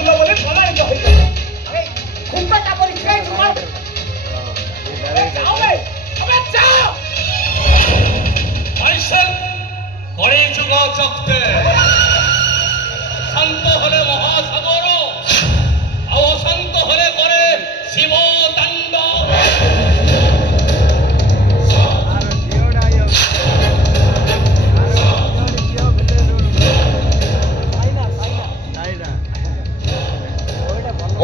ছিল বলে প্রমাণিত হয়েছে। আরে খুঁটাটা পরিষ্কার তোমার যাও রে, আবে যাও। মাইসেল করে যুগ চক্রে শান্ত হলে মহাসাগর, অশান্ত হলে করে শিব তাণ্ডব।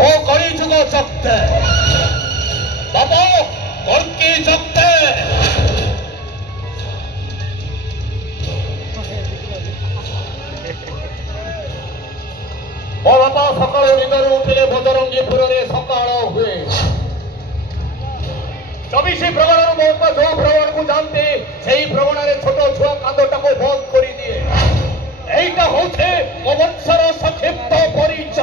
ও করি যুগ চক্রে বাবা কর্কি চক্রে ମୋ ବାପା ସକାଳୁ ନିଦରୁ ଉଠିଲେ ବଜରଙ୍ଗୀପୁରରେ ସକାଳ ହୁଏ। 24 ପ୍ରଗଣରୁ ମୋ ବାପା ଯୋଉ ପ୍ରଗଣକୁ ଯାଆନ୍ତି ସେଇ ପ୍ରଗଣରେ ଛୋଟ ଛୁଆ କାନ୍ଦଟାକୁ ବନ୍ଦ କରିଦିଏ। এইটা হচ্ছে ମୋ ବଂଶର ସଂକ୍ଷିପ୍ତ ପରିଚୟ।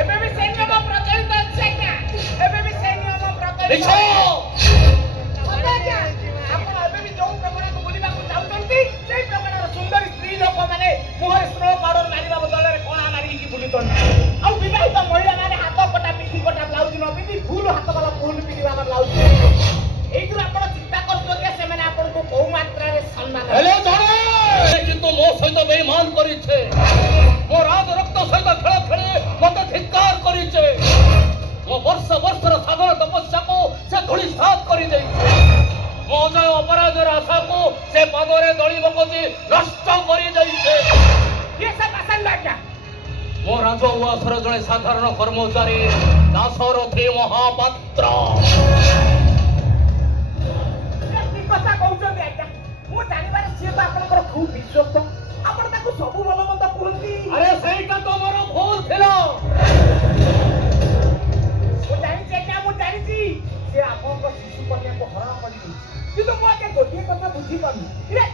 ଏବେ ବି ସେଇ ନିୟମ ପ୍ରଚଳିତ ଅଛି ଆଜ୍ଞା, ଏବେ ବି ସେଇ ନିୟମ ପ୍ରଚଳିତ ମିଛ ଆଜ୍ଞା। ଆପଣ ଏବେ ବି ଯୋଉ ପ୍ରଗଣକୁ ବୁଲିବାକୁ ଯାଉଛନ୍ତି ସେଇ ପ୍ରଗଣର ସୁନ୍ଦରୀ ସ୍ତ୍ରୀ ଲୋକମାନେ ମୁହଁରେ ସ୍ନୋ ପାଉଡର ମାରିବା ବଦଳରେ କଣା ମାରିକି ବୁଲୁଛନ୍ତି। ଆଉ ବିବାହିତ ମହିଳାମାନେ ହାତ କଟା ପିଠି କଟା ବ୍ଲାଉଜ ନ ପିନ୍ଧି ଫୁଲ ହାତ ବାଲା ଫୁଲ ପିନ୍ଧିବା ବ୍ଲାଉଜ। ଏଇଥିରୁ ଆପଣ ଚିନ୍ତା କରୁଛନ୍ତି ସେମାନେ ଆପଣଙ୍କୁ କୋଉ ମାତ୍ରାରେ ସମ୍ମାନ ହେଲେ ଜଣେ କିନ୍ତୁ ମୋ ସହିତ ବେଇମାନ କରିছে, ମୋ ରାଜ ରକ୍ତ ସହିତ ଖେଳ ଖେଳି ମତେ ଧିକ୍କାର କରିছে। ମୋ ବର୍ଷ ବର୍ଷର ସାଧନ ତପସ୍ୟାକୁ ସେ ଧୂଳିସାତ କରିଦେଇছে। ମୋ ଅଜୟ ଅପରାଧର ଆଶାକୁ ସେ ପାଦରେ ଦଳି ପକଉଛି ନଷ୍ଟ କରିଦେଇছে। କିଏ ସେ ପାସେଣ୍ଟ ଆଜ୍ଞା? ମୋ ରାଜ ଉଆସର ଜଣେ ସାଧାରଣ କର୍ମଚାରୀ ଦାଶରଥୀ ମହାପାତ୍ର। କି କଥା କହୁଛନ୍ତି ଆଜ୍ଞା? ମୁଁ ଜାଣିବାରେ ସିଏ ତ ଆପଣଙ୍କର ଖୁବ୍ ବିଶ୍ୱସ୍ତ, ଆପଣ ତାକୁ ସବୁ ଭଲ ମନ୍ଦ କୁହନ୍ତି। ଆରେ ସେଇଟା ତ ମୋର ଭୁଲ ଥିଲା। ମୁଁ ଜାଣିଛି ଆଜ୍ଞା, ମୁଁ ଜାଣିଛି ସେ ଆପଣଙ୍କ ଶିଶୁ କନ୍ୟାକୁ ହରଣ କରିଦେଇଛି। କିନ୍ତୁ ମୁଁ ଆଜ୍ଞା ଗୋଟିଏ କଥା ବୁଝିପାରୁନି,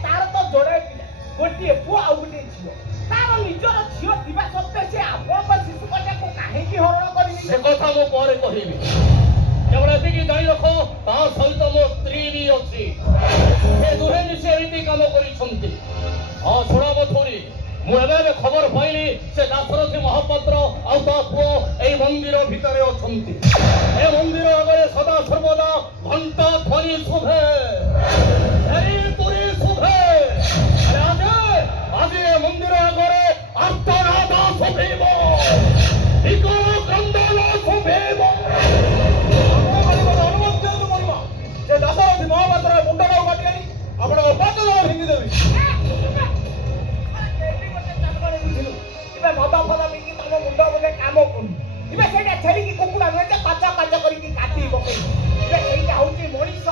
ତାର ତ ଯୋଡ଼େ ପିଲା, ଗୋଟିଏ ପୁଅ ଆଉ ଗୋଟିଏ ଝିଅ। ତାର ନିଜର ଝିଅ ଥିବା ସତ୍ତ୍ୱେ ସେ ଆପଣଙ୍କ ଶିଶୁ କନ୍ୟାକୁ କାହିଁକି ହରଣ କରିନି? ସେ କଥା ମୁଁ ପରେ କହିବି। କେବଳ ଏତିକି ଜାଣି ରଖ ତା ସହିତ ମୋ ସ୍ତ୍ରୀ ବି ଅଛି। ସେ ଦୁହେଁ ମିଶି ଏମିତି କାମ କରିଛନ୍ତି। ହଁ ଶୁଣ ମଥୁରୀ, ମୁଁ ଏବେ ଖବର ପାଇଲି ସେ ଦାଶରଥୀ ମହାପାତ୍ର ଆଉ ତା ପୁଅ ଏଇ ମନ୍ଦିର ଭିତରେ ଅଛନ୍ତି। ଏ ମନ୍ଦିର ଆଗରେ ସଦା ସର୍ବଦା ଘଣ୍ଟ ଧ୍ୱନି ଶୁଭେ, ଏଇ ତୁରୀ ଶୁଭେ। ଆଜି ଏ ମନ୍ଦିର ଆଗରେ ଆର୍ତ୍ତନାଦ ଶୁଭିବ, ବିକଳ କ୍ରନ୍ଦନ ଶୁଭିବ। ସେ ଦାଶରଥୀ ମହାପାତ୍ର ମୁଣ୍ଡଟାକୁ କାଟି ଆଣି ଆପଣଙ୍କ ପାଦ ତଳ ଫିଙ୍ଗିଦେବି। ମଦ ଫଦ ପିଇକି ତମ ମୁଣ୍ଡ ବୋଲେ କାମ କରୁନି। ଏବେ ସେଇଟା ଛେଳିକି କୁକୁଡ଼ା ନୁହେଁ ଯେ କଚ କଚ କରିକି କାଟି ପକେଇବି। ଏବେ ସେଇଟା ହଉଛି ମଣିଷ।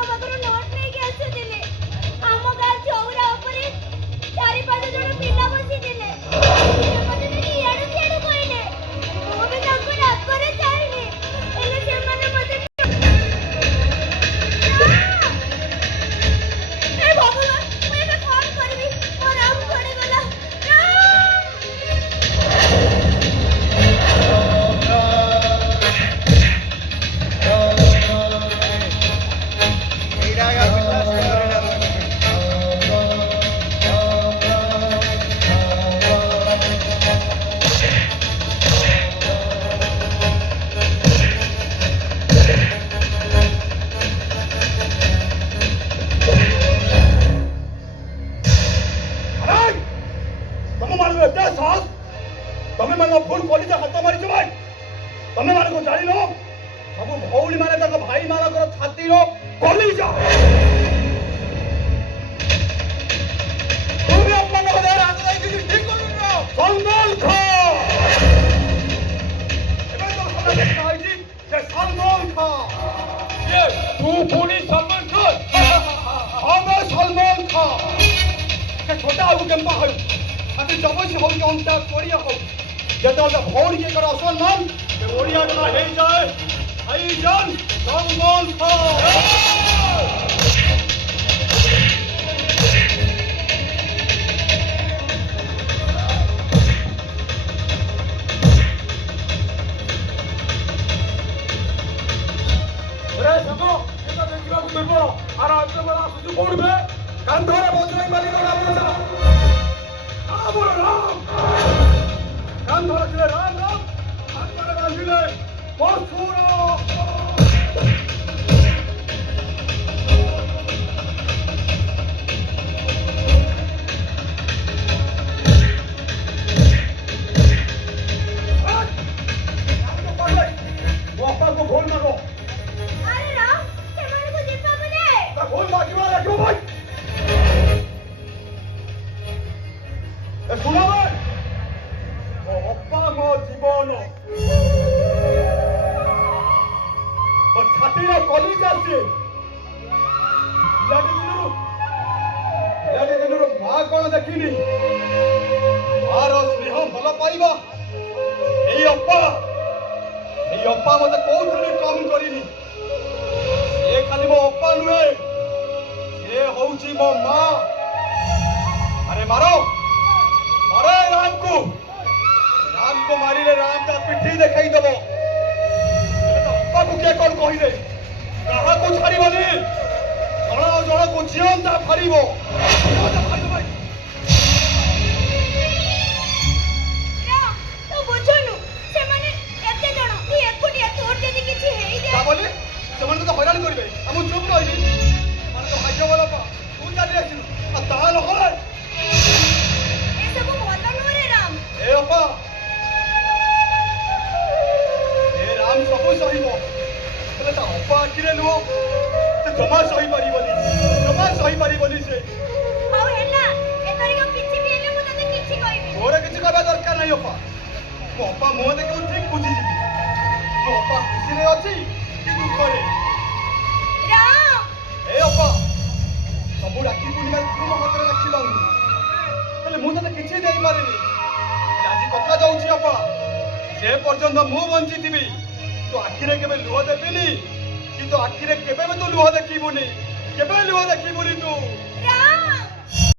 ବାପାଙ୍କ ପାଖରୁ ନୋଟ ନେଇକି ଆସୁଥିଲେ। ଆମ ଗାଁ ଚଉରା ଉପରେ 4-5 ଜଣ ପିଲା ବସିଥିଲେ। ସେମାନେ ଦେଖି ଇଆଡୁ ସିଆଡୁ କହିଲେ। ମୁଁ ବି ତାଙ୍କ ରାଗରେ ଚାହିଁଲି, ହେଲେ ସେମାନେ ମୋତେ ହେ ଭଗବାନ, ମୁଁ ଏବେ କଣ କରିବି? ମୋ ରାମ କୁଆଡ଼େ ଗଲା? ଆରେ ତମମାନଙ୍କୁ ଏତେ ସାହସ? ତମେମାନଙ୍କ ଭୁଲ କଲିଜା ହାତ ମାରିଛ ଭାଇ। ତମେମାନଙ୍କୁ ଜାଣିନ ସବୁ ଭଉଣୀମାନେ ତାଙ୍କ ଭାଇମାନଙ୍କର ଛାତିର କଲିଜା। ତୁମେ ଆପଣଙ୍କ ଦେହରେ ହାତ ଦେଇକି ଠିକ କରୁନ। ସଲମାନ ଖାଁ ଏବେ ତ କଥା ଦେଖା ହେଇଛି ଯେ ସଲମାନ ଖାଁ କିଏ ତୁ ପୁଣି ସଲମାନ ଖାନ? ଆମେ ସଲମାନ ଖାଁ ସେ ଛୋଟା ଆଉ କେମ୍ପା ହଉ ଆଜି ଜବସି ହଉ କି ଅଣ୍ଟା କୋଡ଼ିଆ ହଉ ଯେତେବେଳେ ଭଉଣୀ ଏକର ଅସମ୍ମାନ ସେ ଓଡ଼ିଆ ଗଲା ହେଇଯାଏ ଭାଇଜାନ ସଲମାନ ଖାଁ। ଦେଖିବାକୁ ଦୁର୍ବଳ ଆର ଅଞ୍ଚଳ ଆସୁଛୁ କୋଉଠି ବେ? କାନ୍ଧରେ ବଜରଙ୍ଗ ବାଲି ଗଲା ପଇସା ଆମର ରାମ କାନ୍ଧରେ ଥିଲେ ରାମ ରାମ ହାତରେ ବାନ୍ଧିଲେ ପଶୁର। ବାପାଙ୍କୁ ଭୁଲ ମାଗ ଆରେ ରାମ, ସେମାନଙ୍କୁ ଯିବାକୁ ଦେ। ତା ଭୁଲ ମାଗିବା ରାଖିବ ଭାଇ। ଶୁଣ ଭାଇ ମୋ ଅପା ମୋ ଜୀବନ ମୋ ଛାତିର କଲିଜା ସିଏ। ପିଲାଟି ଦିନରୁ ମା କଣ ଦେଖିନି ମାର ସ୍ନେହ ଭଲ ପାଇବା ଏଇ ଅପା ମତେ କୋଉଥିରେ କମ କରିନି। ସେ ଖାଲି ମୋ ଅପା ନୁହେଁ, ସେ ହଉଛି ମୋ ମା। ଆରେ ମାର ମାରେ ରାମକୁ ମାରିଲେ ରାମ ତା ପିଠି ଦେଖେଇ ଦବ। ଅପାକୁ କିଏ କଣ କହିଲେ କାହାକୁ ଛାଡ଼ିବନି। ଜଣକୁ ଜିଅନ୍ତା ଫାରିବ। ରାମ, ତୁ ବୁଝୁନୁ, ସେମାନେ ଏତେ ଜଣ, ତୁ ଏକୁଟିଆ। ତୋର ଯଦି କିଛି ହେଇଯାଏ ତା ବୋଲି ସେମାନେ ତ ହଇରାଣ କରିବେ ଆଉ ମୁଁ ଚୁପ୍ ରହିବି। ମାନେ ତ ଭାଗ୍ୟ ଭଲ ପା ତୁ ଚାଲି ଆସିଲୁ ଆଉ ତା ନହେଲେ ଏସବୁ ଭଲ ନୁହେଁ ରେ ରାମ। ଏ ଅପା ଏ ରାମ ସବୁ ସହିବ ହେଲେ ତା ଅପା ଆଖିରେ ନୁହଁ ସେ ଜମା ସହିପାରିବନି ସେ। ହଉ ହେଲା, ଏଥରିକ କିଛି ବି ହେଲେ ମୁଁ ତତେ କିଛି କହିବି। ମୋର କିଛି କହିବା ଦରକାର ନାହିଁ ଅପା। ମୋ ଅପା ମୁହଁ ଦେଖି ମୁଁ ଠିକ ବୁଝିଯିବି ମୋ ଅପା ଖୁସିରେ ଅଛି କି ଦୁଃଖରେ। ରାମ, ଏ ଅପା ସବୁ ରାକ୍ଷୀ ପୂର୍ଣ୍ଣିମା ତୁ ମୋ ହାତରେ ରାକ୍ଷୀ ବାନ୍ଧୁ ହେଲେ ମୁଁ ତତେ କିଛି ଦେଇପାରିନି। ହେଲେ ଆଜି କଥା ଦଉଛି ଅପା ଯେ ପର୍ଯ୍ୟନ୍ତ ମୁଁ ବଞ୍ଚିଥିବି ତୋ ଆଖିରେ କେବେ ଲୁହ ଦେବିନି କି ତୋ ଆଖିରେ କେବେ ବି ତୁ ଲୁହ ଦେଖିବୁନି। କେବେ ଲୁହ ଦେଖିବୁନି ତୁ।